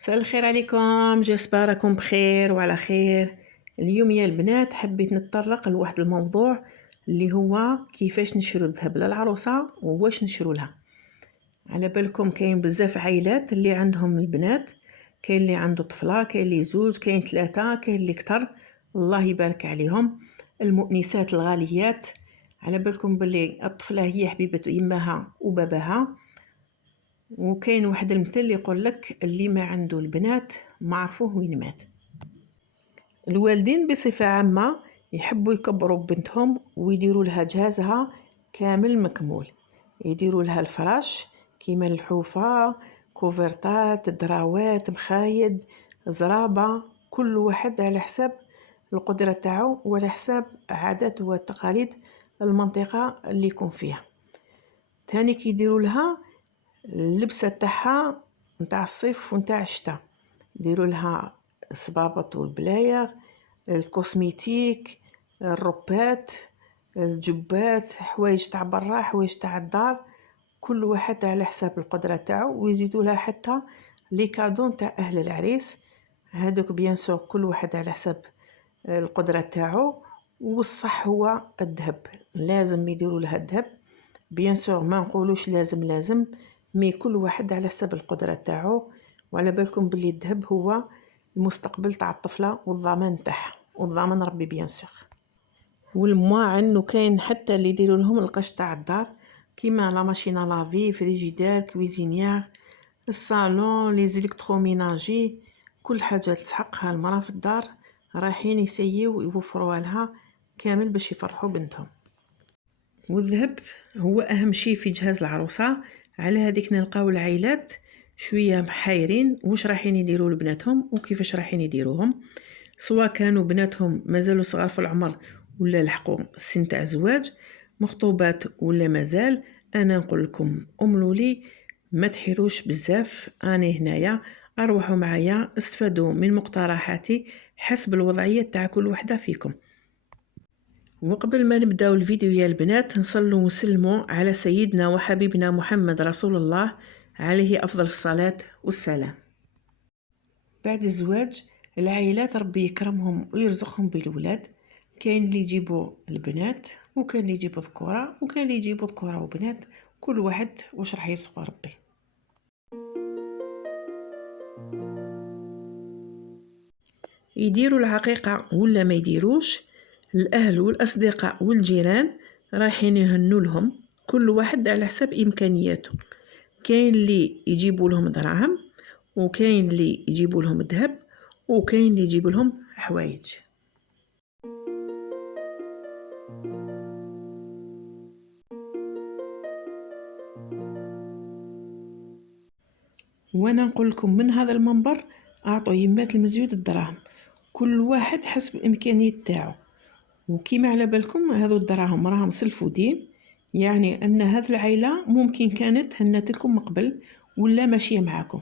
مساء الخير عليكم، جيسبر راكم بخير وعلى خير. اليوم يا البنات حبيت نتطرق لواحد الموضوع اللي هو كيفاش نشرو الذهب للعروسة وواش نشرو لها. على بالكم كاين بزاف عائلات اللي عندهم البنات، كاين اللي عنده طفلة، كاين اللي زوج، كاين 3، كاين اللي كتر. الله يبارك عليهم المؤنسات الغاليات. على بالكم باللي الطفلة هي حبيبة يماها وباباها، وكاين واحد المثل اللي يقول لك اللي ما عنده البنات ما عرفوه وين مات. الوالدين بصفة عامة يحبوا يكبروا بنتهم ويديروا لها جهازها كامل مكمول، يديروا لها الفراش كيما الحوفة، كوفرتات، دراوات، مخايد، زرابة، كل واحد على حساب القدرة تاعو وعلى حساب عادات وتقاليد المنطقة اللي يكون فيها. تاني كيديروا لها اللبسه تاعها نتاع الصيف ونتاع الشتاء، ديروا لها الصبابط والبلايغ، الكوسميتيك، الروبات، الجبات، حوايج تاع برا، حوايج تاع الدار، كل واحد على حساب القدره تاعو. ويزيدوا لها حتى لي كادو نتاع اهل العريس، هذوك بيان سور كل واحد على حساب القدره تاعو. والصح هو الذهب، لازم يديروا لها الذهب بيان سور، ما نقولوش لازم مي كل واحد على حسب القدره تاعو. وعلى بالكم باللي الذهب هو المستقبل تاع الطفله والضمان تاعها والضمان ربي بيان سور. والماعن وكاين حتى اللي يديروا لهم القش تاع الدار كيما لا ماشينا لافي، فريجيدير، كويزينيير، الصالون، لي زيليكتروميناجي، كل حاجه تحقها المراه في الدار رايحين يسيو ويوفروها لها كامل باش يفرحوا بنتهم. والذهب هو اهم شيء في جهاز العروسه. على هذيك نلقاو العائلات شويه محايرين واش رايحين يديروا لبناتهم وكيفاش رايحين يديروهم، سواء كانوا بناتهم مازالوا صغار في العمر ولا لحقوا السن تاع الزواج، مخطوبات ولا مازال. انا نقول لكم املولي ما تحيروش بزاف، اني هنايا، اروحوا معايا استفادوا من مقترحاتي حسب الوضعيه تاع كل وحده فيكم. وقبل ما نبداو الفيديو يا البنات نصلوا ونسلموا على سيدنا وحبيبنا محمد رسول الله عليه أفضل الصلاة والسلام. بعد الزواج العائلات ربي يكرمهم ويرزقهم بالولاد، كاين اللي يجيبوا البنات وكاين اللي يجيبوا ذكورة وكاين اللي يجيبوا ذكورة وبنات، كل واحد واش راح يرزقه ربي. يديروا العقيقة ولا ما يديروش، الأهل والأصدقاء والجيران رايحين يهنوا لهم كل واحد على حسب إمكانياته. كاين اللي يجيبوا لهم دراهم وكاين اللي يجيبوا لهم ذهب وكاين اللي يجيبوا لهم حوايج. وانا نقول لكم من هذا المنبر اعطوا يمات المزيود الدراهم، كل واحد حسب الامكانيه تاعو. وكيما على بالكم هذو الدراهم راهم سلف ودين، يعني ان هذه العائله ممكن كانت هنت لكم من قبل ولا ماشيه معاكم،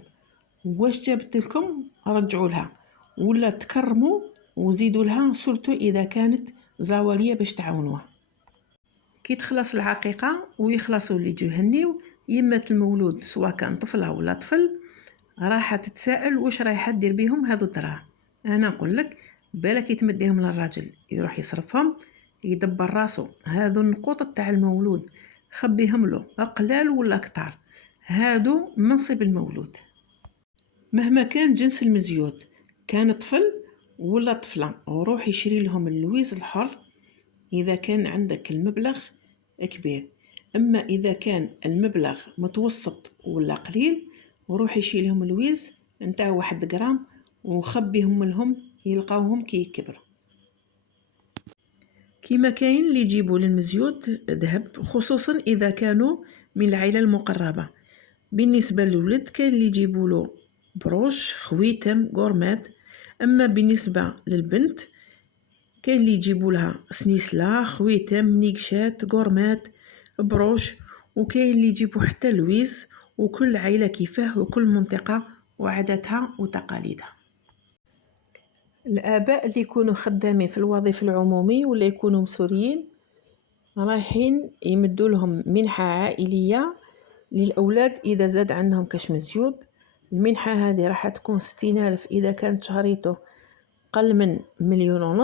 واش جابت لكم رجعوا لها ولا تكرموا وزيدوا لها، سورتو اذا كانت زاوليه باش تعاونوها. كي تخلص العقيقه ويخلصوا اللي يجوا يهنيو يمات المولود سواء كان طفله ولا طفل، راح تتساءل واش رايحه دير بيهم هذو الدراهم. انا نقول لك بالك يتمديهم للراجل يروح يصرفهم، يدبر راسو هذو النقوط تاع المولود خبيهم له اقلال ولا كتار، هادو منصب المولود. مهما كان جنس المزيود، كان طفل ولا طفله، وروح يشري لهم اللويز الحر اذا كان عندك المبلغ كبير. اما اذا كان المبلغ متوسط ولا قليل، وروح يشيلهم لويز نتاع 1 غرام وخبيهم لهم يلقاوهم كي يكبروا. كيما كاين اللي يجيبوا للمزيود ذهب خصوصا اذا كانوا من العائله المقربه. بالنسبه للولد كاين اللي يجيبوا له بروش، خويتم، غورمات. اما بالنسبه للبنت كاين اللي يجيبوا لها سنيسلا، خويتم، نيكشات، غورمات، بروش، وكاين اللي يجيبوا حتى لويز. وكل عائله كيفاه وكل منطقه وعاداتها وتقاليدها. الاباء اللي يكونوا خدامين في الوظيفه العمومي ولا يكونوا مسؤولين رايحين يمدوا لهم منحه عائليه للاولاد اذا زاد عندهم كاش مزيود. المنحة هذه راح تكون 60,000 إذا كانت شهريته قل من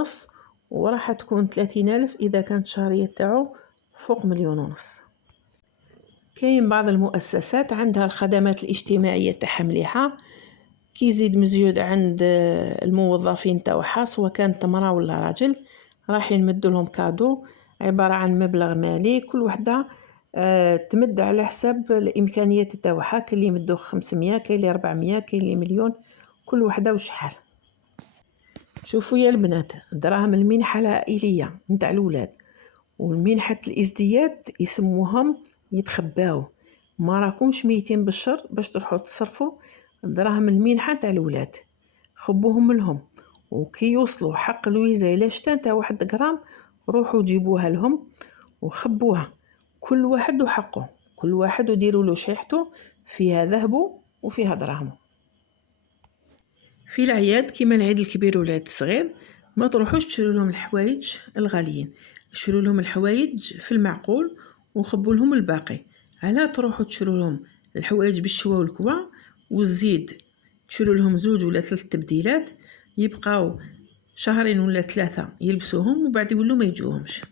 1,500,000، وراح تكون 30,000 إذا كانت شهرية تاعو فوق 1,500,000. كاين بعض المؤسسات عندها الخدمات الاجتماعية تاعها مليحة، كيزيد مزيود عند الموظفين تاعها سواء كانت امرأة ولا راجل، راح يمدوا لهم كادو عبارة عن مبلغ مالي، كل وحدة تمد على حساب الإمكانيات تاعها. كاين اللي يمدوا 500، كاين اللي 400، كاين اللي مليون، كل وحدة وشحال. شوفوا يا البنات، دراهم المنحة العائلية نتاع الولاد والمنحة الازدياد يسموهم يتخباو، ما راكمش ميتين بالشر باش تروحوا تصرفوا دراهم المنحة تاع الولاد، خبوهم لهم، وكي يوصلوا حق الويزة إلا شتا تاع 1 غرام روحوا جيبوها لهم وخبوها، كل واحد وحقه، كل واحد وديروا له شيحته فيها ذهبه وفيها دراهمه. في العياد كيما العيد الكبير والعيد الصغير ما تروحوش تشرو لهم الحوايج الغاليين، شرو لهم الحوايج في المعقول وخبوا لهم الباقي. على تروحوا تشرو لهم الحوايج بالشوا والكوا والزيد تشرو لهم 2 ولا 3 تبديلات يبقاو 2 ولا 3 يلبسوهم وبعد يولوا ما يجوهمش.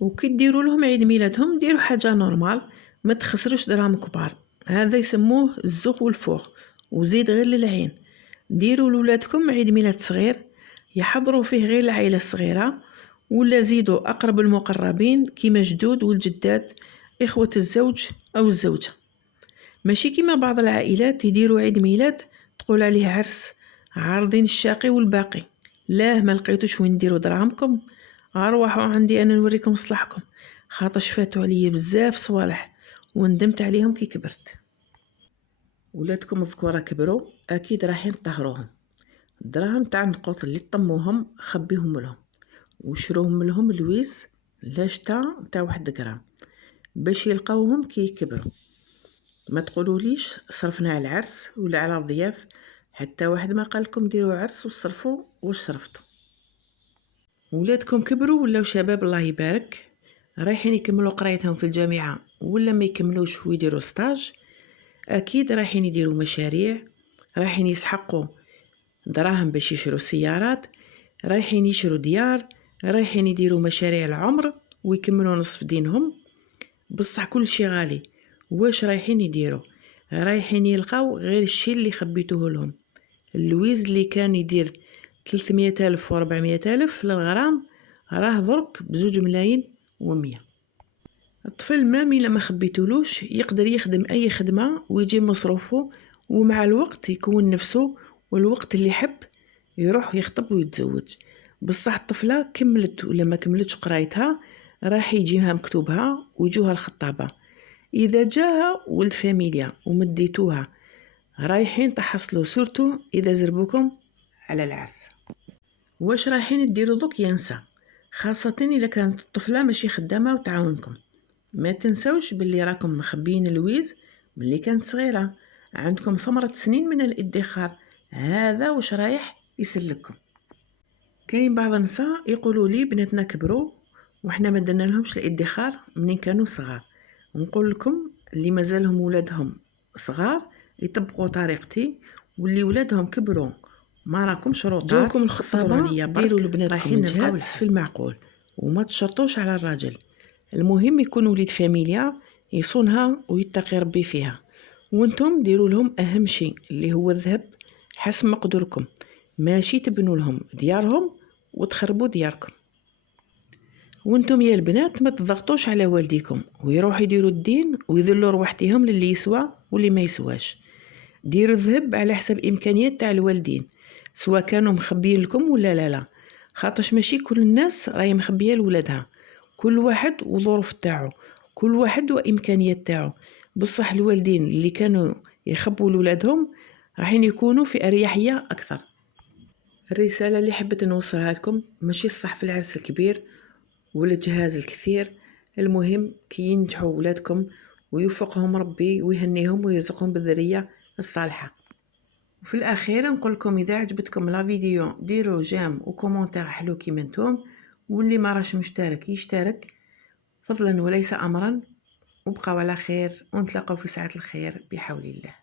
وكي ديروا لهم عيد ميلادهم ديروا حاجه نورمال، ما تخسروش دراهم كبار، هذا يسموه الزخ والفوخ وزيد غير للعين. ديروا لولادكم عيد ميلاد صغير يحضروا فيه غير العائله الصغيره، ولا زيدوا اقرب المقربين كيما جدود والجدات، اخوه الزوج او الزوجه. ماشي كيما بعض العائلات يديروا عيد ميلاد تقول عليه عرس عارضين الشاقي والباقي. لا، ما لقيتوش وين ديروا دراهمكم، اروحوا عندي انا نوريكم صلاحكم، خاطش فاتوا عليا بزاف صوالح وندمت عليهم كي كبرت. ولادكم الذكورة كبروا اكيد رايحين طهروهم، الدراهم تاع النقوط اللي طموهم خبيهم لهم وشروهم لهم الويز لاشتا تاع 1 غرام باش يلقاوهم كي يكبروا. ما تقولوليش صرفنا على العرس ولا على الضياف، حتى واحد ما قالكم ديروا عرس وصرفوا واش صرفتوا. ولادكم كبروا ولاو شباب الله يبارك، رايحين يكملوا قرايتهم في الجامعة ولا ما يكملوش ويديروا ستاج، اكيد رايحين يديروا مشاريع، رايحين يسحقوا دراهم باش يشروا سيارات، رايحين يشروا ديار، رايحين يديروا مشاريع العمر ويكملوا نصف دينهم. بصح كل شي غالي، واش رايحين يديروا؟ رايحين يلقاو غير الشي اللي خبيتوه لهم. اللويز اللي كان يدير 300,000 و 400,000 للغرام راه ضرك ب2,100,000. الطفل مامي لما خبيتولوش يقدر يخدم اي خدمة ويجي مصروفه، ومع الوقت يكون نفسه، والوقت اللي يحب يروح يخطب ويتزوج. بصح الطفلة كملت ولا ما كملتش قرايتها راح يجيها مكتوبها ويجوها الخطابة. اذا جاها ولد فاميليا ومديتوها رايحين تحصلوا سورتو اذا زربوكم على العرس. واش رايحين ديروا دوك ينسى، خاصة اذا كانت الطفلة ماشي خدامة وتعاونكم. ما تنسوش باللي راكم مخبيين الويز باللي كانت صغيرة، عندكم ثمرة سنين من الادخار، هذا واش رايح يسلككم. كاين بعض النساء يقولوا لي بناتنا كبروا وحنا ما درنا لهمش الادخار منين كانوا صغار. نقول لكم اللي مازالهم ولادهم صغار يطبقوا طريقتي، واللي ولادهم كبروا ما راكم شروطار جوكم الخطابة ديروا لبناتكم الجهاز في المعقول وما تشرطوش على الراجل. المهم يكون وليد فاميليا يصونها ويتقي ربي فيها، وانتم ديروا لهم اهم شيء اللي هو الذهب حسب مقدوركم، ماشي تبنوا لهم ديارهم وتخربوا دياركم. وانتم يا البنات ما تضغطوش على والديكم ويروح يديروا الدين ويذلوا روحتهم للي يسوى واللي ما يسواش. ديروا الذهب على حسب امكانيات تاع الوالدين، سواء كانوا مخبيين لكم ولا لا، خاطرش ماشي كل الناس راهي مخبيه لولادها، كل واحد وظروف تاعو، كل واحد وامكانيات تاعو. بصح الوالدين اللي كانوا يخبوا لولادهم راحين يكونوا في اريحيه اكثر. الرساله اللي حبيت نوصلها لكم ماشي الصح في العرس الكبير ولا الجهاز الكثير، المهم كي ينجحوا ولادكم ويوفقهم ربي ويهنيهم ويرزقهم بالذريه الصالحه. وفي الاخير نقول لكم اذا عجبتكم لا فيديو ديروا جيم وكومونتير حلو كيما نتوم، واللي ما راش مشترك يشترك فضلا وليس امرا. وبقوا على خير ونتلاقوا في ساعة الخير بحول الله.